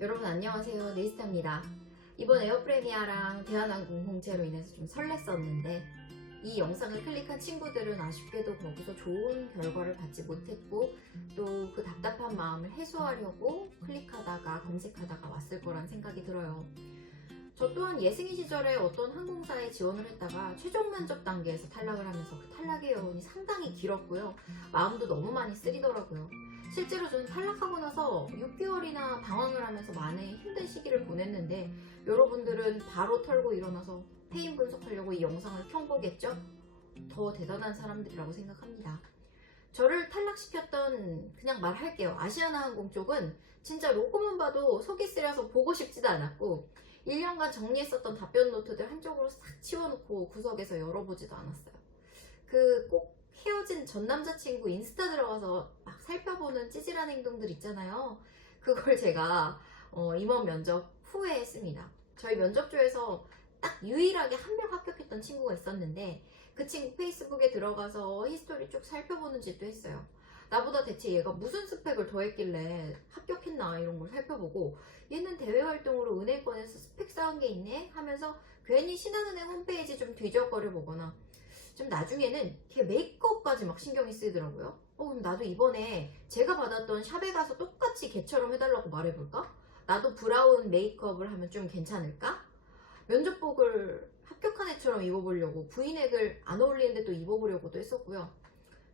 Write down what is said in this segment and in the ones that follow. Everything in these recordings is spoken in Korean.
여러분 안녕하세요. 네이스타입니다. 이번 에어프레미아랑 대한항공 공채로 인해서 좀 설렜었는데 이 영상을 클릭한 친구들은 아쉽게도 거기서 좋은 결과를 받지 못했고 또 그 답답한 마음을 해소하려고 클릭하다가 검색하다가 왔을 거란 생각이 들어요. 저 또한 예승이 시절에 어떤 항공사에 지원을 했다가 최종 면접 단계에서 탈락을 하면서 그 탈락의 여운이 상당히 길었고요. 마음도 너무 많이 쓰리더라고요. 실제로 저는 탈락하고 나서 6개월이나 방황을 하면서 많은 힘든 시기를 보냈는데 여러분들은 바로 털고 일어나서 페인 분석하려고 이 영상을 켠 거겠죠? 더 대단한 사람들이라고 생각합니다. 저를 탈락시켰던, 그냥 말할게요, 아시아나항공 쪽은 진짜 로고만 봐도 속이 쓰려서 보고 싶지도 않았고 1년간 정리했었던 답변 노트들 한쪽으로 싹 치워놓고 구석에서 열어보지도 않았어요. 그 꼭 헤어진 전 남자친구 인스타 들어가서 막 살펴보는 찌질한 행동들 있잖아요. 그걸 제가 임원 면접 후에 했습니다. 저희 면접조에서 딱 유일하게 한 명 합격했던 친구가 있었는데 그 친구 페이스북에 들어가서 히스토리 쭉 살펴보는 짓도 했어요. 나보다 대체 얘가 무슨 스펙을 더했길래 합격했나 이런 걸 살펴보고 얘는 대외 활동으로 은행권에서 스펙 쌓은 게 있네 하면서 괜히 신한은행 홈페이지 좀 뒤적거려 보거나 좀 나중에는 걔 메이크업까지 막 신경이 쓰이더라고요. 그럼 나도 이번에 제가 받았던 샵에 가서 똑같이 걔처럼 해달라고 말해볼까? 나도 브라운 메이크업을 하면 좀 괜찮을까? 면접복을 합격한 애처럼 입어보려고 브이넥을 안 어울리는데 또 입어보려고도 했었고요.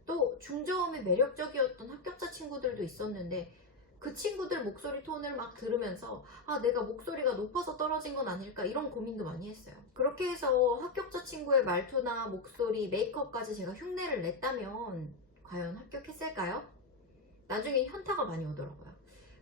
또 중저음에 매력적이었던 합격자 친구들도 있었는데 그 친구들 목소리 톤을 막 들으면서 내가 목소리가 높아서 떨어진 건 아닐까 이런 고민도 많이 했어요. 그렇게 해서 합격자 친구의 말투나 목소리, 메이크업까지 제가 흉내를 냈다면 과연 합격했을까요? 나중에 현타가 많이 오더라고요.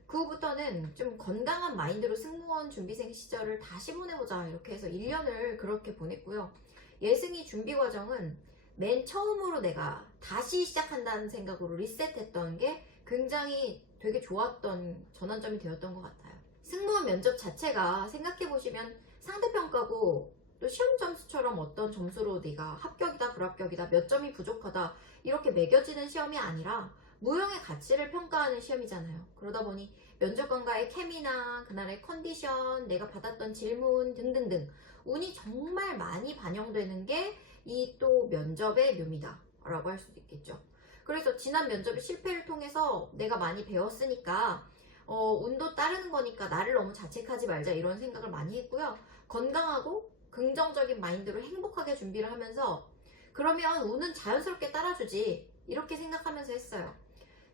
그 후부터는 좀 건강한 마인드로 승무원 준비생 시절을 다시 보내보자 이렇게 해서 1년을 그렇게 보냈고요. 예승이 준비 과정은 맨 처음으로 내가 다시 시작한다는 생각으로 리셋했던 게 굉장히 되게 좋았던 전환점이 되었던 것 같아요. 승무원 면접 자체가 생각해보시면 상대평가고 또 시험 점수처럼 어떤 점수로 네가 합격이다 불합격이다 몇 점이 부족하다 이렇게 매겨지는 시험이 아니라 무형의 가치를 평가하는 시험이잖아요. 그러다 보니 면접관과의 케미나 그날의 컨디션, 내가 받았던 질문 등등등 운이 정말 많이 반영되는 게 이 또 면접의 묘미다 라고 할 수도 있겠죠. 그래서 지난 면접의 실패를 통해서 내가 많이 배웠으니까 운도 따르는 거니까 나를 너무 자책하지 말자 이런 생각을 많이 했고요. 건강하고 긍정적인 마인드로 행복하게 준비를 하면서 그러면 운은 자연스럽게 따라주지 이렇게 생각하면서 했어요.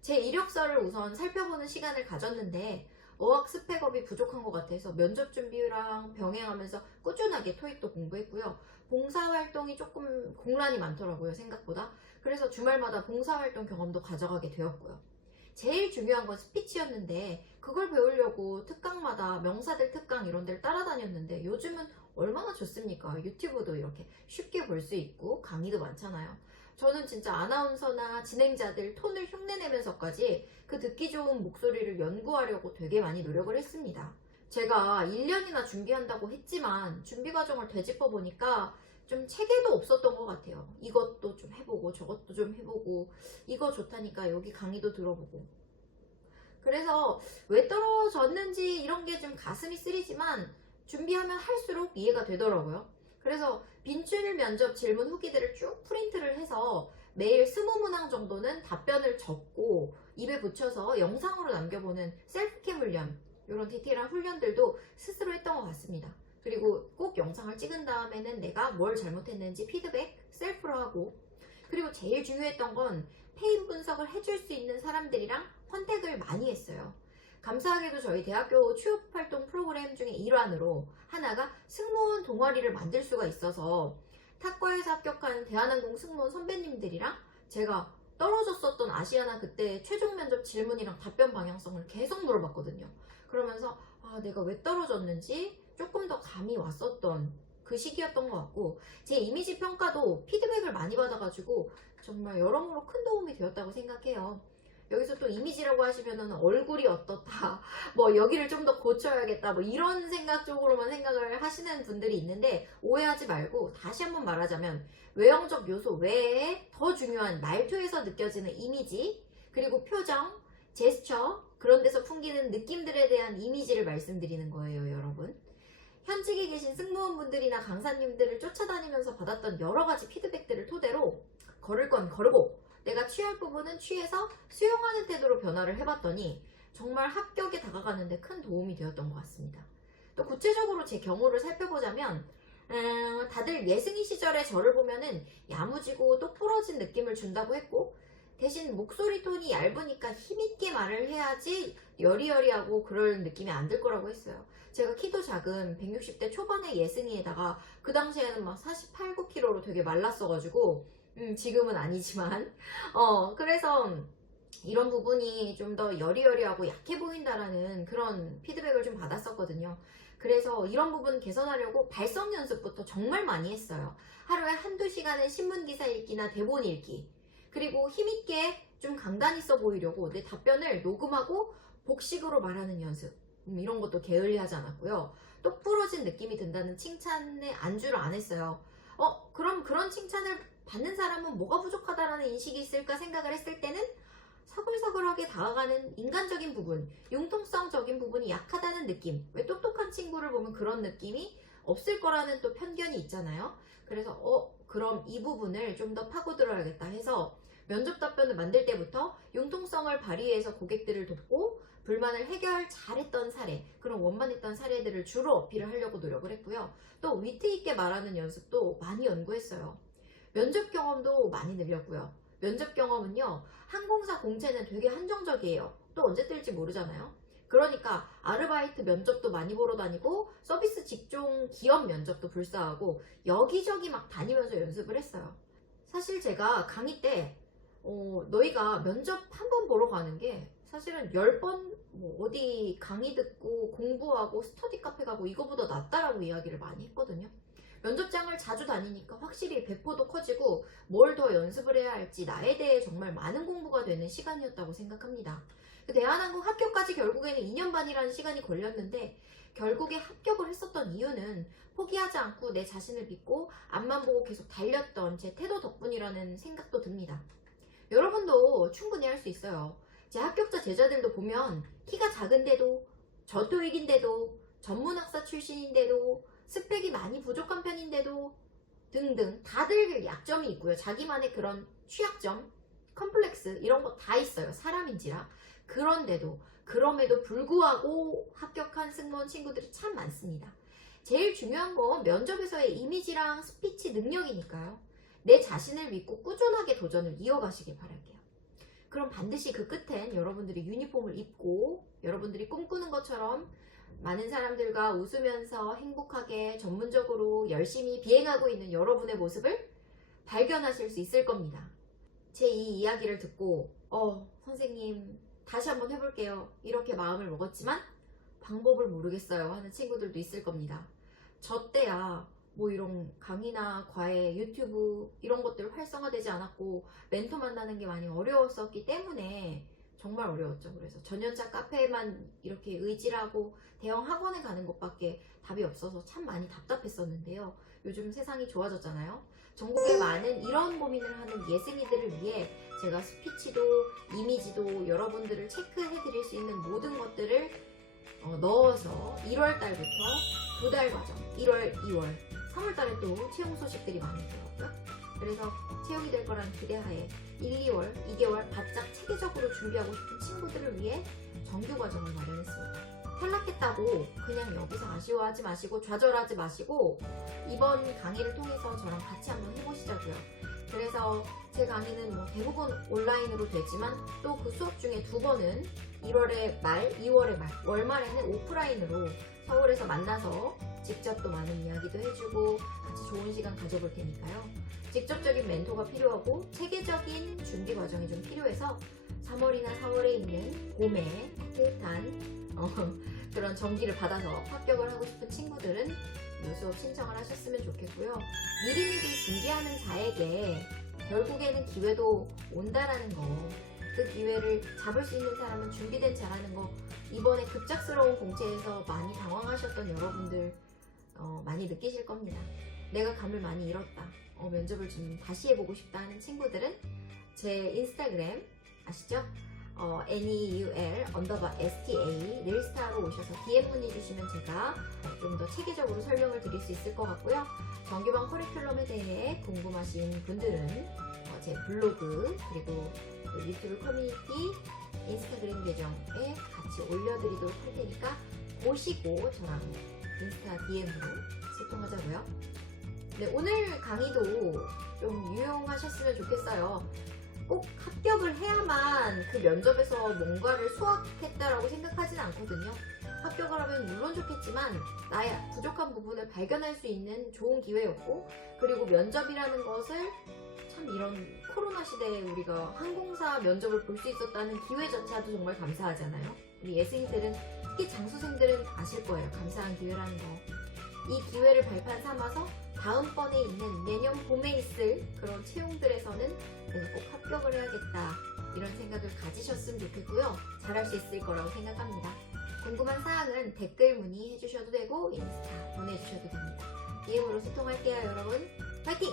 제 이력서를 우선 살펴보는 시간을 가졌는데 어학 스펙업이 부족한 것 같아서 면접 준비랑 병행하면서 꾸준하게 토익도 공부했고요. 봉사활동이 조금 공란이 많더라고요, 생각보다. 그래서 주말마다 봉사활동 경험도 가져가게 되었고요. 제일 중요한 건 스피치였는데 그걸 배우려고 특강마다 명사들 특강 이런 데를 따라다녔는데 요즘은 얼마나 좋습니까? 유튜브도 이렇게 쉽게 볼 수 있고 강의도 많잖아요. 저는 진짜 아나운서나 진행자들 톤을 흉내내면서까지 그 듣기 좋은 목소리를 연구하려고 되게 많이 노력을 했습니다. 제가 1년이나 준비한다고 했지만 준비 과정을 되짚어 보니까 좀 체계도 없었던 것 같아요. 이것도 좀 해보고 저것도 좀 해보고 이거 좋다니까 여기 강의도 들어보고 그래서 왜 떨어졌는지 이런 게 좀 가슴이 쓰리지만 준비하면 할수록 이해가 되더라고요. 그래서 빈출 면접 질문 후기들을 쭉 프린트를 해서 매일 20문항 정도는 답변을 적고 입에 붙여서 영상으로 남겨보는 셀프캠 훈련 이런 디테일한 훈련들도 스스로 했던 것 같습니다. 그리고 꼭 영상을 찍은 다음에는 내가 뭘 잘못했는지 피드백 셀프로 하고 그리고 제일 중요했던 건 페인 분석을 해줄 수 있는 사람들이랑 컨택을 많이 했어요. 감사하게도 저희 대학교 취업활동 프로그램 중에 일환으로 하나가 승무원 동아리를 만들 수가 있어서 탁과에서 합격한 대한항공 승무원 선배님들이랑 제가 떨어졌었던 아시아나 그때 최종 면접 질문이랑 답변 방향성을 계속 물어봤거든요. 그러면서 내가 왜 떨어졌는지 조금 더 감이 왔었던 그 시기였던 것 같고 제 이미지 평가도 피드백을 많이 받아가지고 정말 여러모로 큰 도움이 되었다고 생각해요. 여기서 또 이미지라고 하시면은 얼굴이 어떻다 뭐 여기를 좀 더 고쳐야겠다 뭐 이런 생각 쪽으로만 생각을 하시는 분들이 있는데 오해하지 말고 다시 한번 말하자면 외형적 요소 외에 더 중요한 말투에서 느껴지는 이미지 그리고 표정, 제스처, 그런 데서 풍기는 느낌들에 대한 이미지를 말씀드리는 거예요, 여러분. 현직에 계신 승무원분들이나 강사님들을 쫓아다니면서 받았던 여러 가지 피드백들을 토대로 걸을 건 거르고 내가 취할 부분은 취해서 수용하는 태도로 변화를 해봤더니 정말 합격에 다가가는데 큰 도움이 되었던 것 같습니다. 또 구체적으로 제 경우를 살펴보자면 다들 예승이 시절에 저를 보면은 야무지고 똑부러진 느낌을 준다고 했고 대신 목소리 톤이 얇으니까 힘있게 말을 해야지 여리여리하고 그럴 느낌이 안 들 거라고 했어요. 제가 키도 작은 160대 초반의 예승이에다가 그 당시에는 막 48, 9kg로 되게 말랐어가지고 지금은 아니지만 그래서 이런 부분이 좀 더 여리여리하고 약해 보인다라는 그런 피드백을 좀 받았었거든요. 그래서 이런 부분 개선하려고 발성 연습부터 정말 많이 했어요. 하루에 한두 시간은 신문기사 읽기나 대본 읽기, 그리고 힘있게 좀 강단 있어 보이려고 내 답변을 녹음하고 복식으로 말하는 연습, 이런 것도 게을리하지 않았고요. 똑부러진 느낌이 든다는 칭찬에 안주를 안 했어요. 그럼 그런 칭찬을 받는 사람은 뭐가 부족하다라는 인식이 있을까 생각을 했을 때는 서글서글하게 다가가는 인간적인 부분, 융통성적인 부분이 약하다는 느낌. 왜 똑똑한 친구를 보면 그런 느낌이 없을 거라는 또 편견이 있잖아요. 그래서 그럼 이 부분을 좀 더 파고들어야겠다 해서 면접 답변을 만들 때부터 융통성을 발휘해서 고객들을 돕고 불만을 해결 잘했던 사례, 그런 원만했던 사례들을 주로 어필을 하려고 노력을 했고요. 또 위트 있게 말하는 연습도 많이 연구했어요. 면접 경험도 많이 늘렸고요. 면접 경험은요, 항공사 공채는 되게 한정적이에요. 또 언제 뜰지 모르잖아요. 그러니까 아르바이트 면접도 많이 보러 다니고 서비스 직종 기업 면접도 불사하고 여기저기 막 다니면서 연습을 했어요. 사실 제가 강의 때 너희가 면접 한 번 보러 가는 게 사실은 10번 어디 강의 듣고 공부하고 스터디 카페 가고 이거보다 낫다라고 이야기를 많이 했거든요. 면접장을 자주 다니니까 확실히 배포도 커지고 뭘 더 연습을 해야 할지 나에 대해 정말 많은 공부가 되는 시간이었다고 생각합니다. 대한항공 합격까지 결국에는 2년 반이라는 시간이 걸렸는데 결국에 합격을 했었던 이유는 포기하지 않고 내 자신을 믿고 앞만 보고 계속 달렸던 제 태도 덕분이라는 생각도 듭니다. 여러분도 충분히 할 수 있어요. 제 합격자 제자들도 보면 키가 작은데도 저토익인데도 전문학사 출신인데도 스펙이 많이 부족한 편인데도 등등 다들 약점이 있고요. 자기만의 그런 취약점, 컴플렉스 이런 거 다 있어요. 사람인지라. 그럼에도 불구하고 합격한 승무원 친구들이 참 많습니다. 제일 중요한 건 면접에서의 이미지랑 스피치 능력이니까요. 내 자신을 믿고 꾸준하게 도전을 이어가시길 바랄게요. 그럼 반드시 그 끝엔 여러분들이 유니폼을 입고 여러분들이 꿈꾸는 것처럼 많은 사람들과 웃으면서 행복하게 전문적으로 열심히 비행하고 있는 여러분의 모습을 발견하실 수 있을 겁니다. 제 이 이야기를 듣고 선생님 다시 한번 해볼게요. 이렇게 마음을 먹었지만 방법을 모르겠어요 하는 친구들도 있을 겁니다. 저 때야 이런 강의나 과외, 유튜브 이런 것들 활성화되지 않았고 멘토 만나는 게 많이 어려웠었기 때문에 정말 어려웠죠. 그래서 전연차 카페에만 이렇게 의지하고 대형 학원에 가는 것밖에 답이 없어서 참 많이 답답했었는데요. 요즘 세상이 좋아졌잖아요. 전국에 많은 이런 고민을 하는 예승이들을 위해 제가 스피치도 이미지도 여러분들을 체크해 드릴 수 있는 모든 것들을 넣어서 1월 달부터 2달 과정 1월, 2월, 3월 달에 또 채용 소식들이 많이 있더라고요. 그래서 채용이 될 거라는 기대하에 1, 2월, 2개월 바짝 체계적으로 준비하고 싶은 친구들을 위해 정규 과정을 마련했습니다. 탈락했다고 그냥 여기서 아쉬워하지 마시고 좌절하지 마시고 이번 강의를 통해서 저랑 같이 한번 해보시자고요. 그래서 제 강의는 대부분 온라인으로 되지만 또 그 수업 중에 2번은 1월의 말, 2월의 말, 월말에는 오프라인으로 서울에서 만나서 직접 또 많은 이야기도 해주고 같이 좋은 시간 가져볼 테니까요. 직접적인 멘토가 필요하고 체계적인 준비 과정이 좀 필요해서 3월이나 4월에 있는 봄에 따뜻한 그런 정기를 받아서 합격을 하고 싶은 친구들은 이 수업 신청을 하셨으면 좋겠고요. 미리미리 준비하는 자에게 결국에는 기회도 온다라는 거, 그 기회를 잡을 수 있는 사람은 준비된 자라는 거, 이번에 급작스러운 공채에서 많이 당황하셨던 여러분들 많이 느끼실 겁니다. 내가 감을 많이 잃었다, 면접을 좀 다시 해보고 싶다 하는 친구들은 제 인스타그램 아시죠? NEUL_STA 릴스타로 오셔서 DM 문의 주시면 제가 좀 더 체계적으로 설명을 드릴 수 있을 것 같고요. 정규반 커리큘럼에 대해 궁금하신 분들은 제 블로그 그리고 그 유튜브 커뮤니티 인스타그램 계정에 같이 올려드리도록 할 테니까 보시고 저랑 인스타 DM으로 소통하자고요. 네, 오늘 강의도 좀 유용하셨으면 좋겠어요. 꼭 합격을 해야만 그 면접에서 뭔가를 수확했다라고 생각하진 않거든요. 합격을 하면 물론 좋겠지만 나의 부족한 부분을 발견할 수 있는 좋은 기회였고, 그리고 면접이라는 것을 참 이런 코로나 시대에 우리가 항공사 면접을 볼 수 있었다는 기회 자체도 정말 감사하잖아요. 우리 예승이들은, 특히 장수생들은 아실 거예요. 감사한 기회라는 거. 이 기회를 발판 삼아서 다음번에 있는 내년 봄에 있을 그런 채용들에서는 내가 꼭 합격을 해야겠다, 이런 생각을 가지셨으면 좋겠고요. 잘할 수 있을 거라고 생각합니다. 궁금한 사항은 댓글 문의해 주셔도 되고 인스타 보내주셔도 됩니다. DM으로 소통할게요, 여러분. 파이팅!